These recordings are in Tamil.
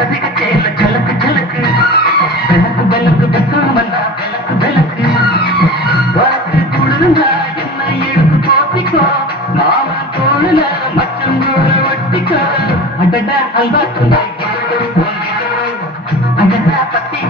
சதிக சேல ஜலக்கு ஜலக்கு விளக்கு விளக்கு வெக்காமல்லா விளக்கு விளக்கு வழக்கு குளிர்ந்தா என்ன எடுத்து போத்திக்கோ மாமா தோளுல மச்சம் தோள ஒட்டிக்கோ அடடா அல்வா துண்டை அடடா பத்தி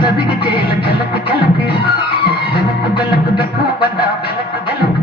சதிக சேல ஜலக்கு ஜலக்கு விளக்கு விளக்கு வெக்கம் வந்தா விளக்கு விளக்கு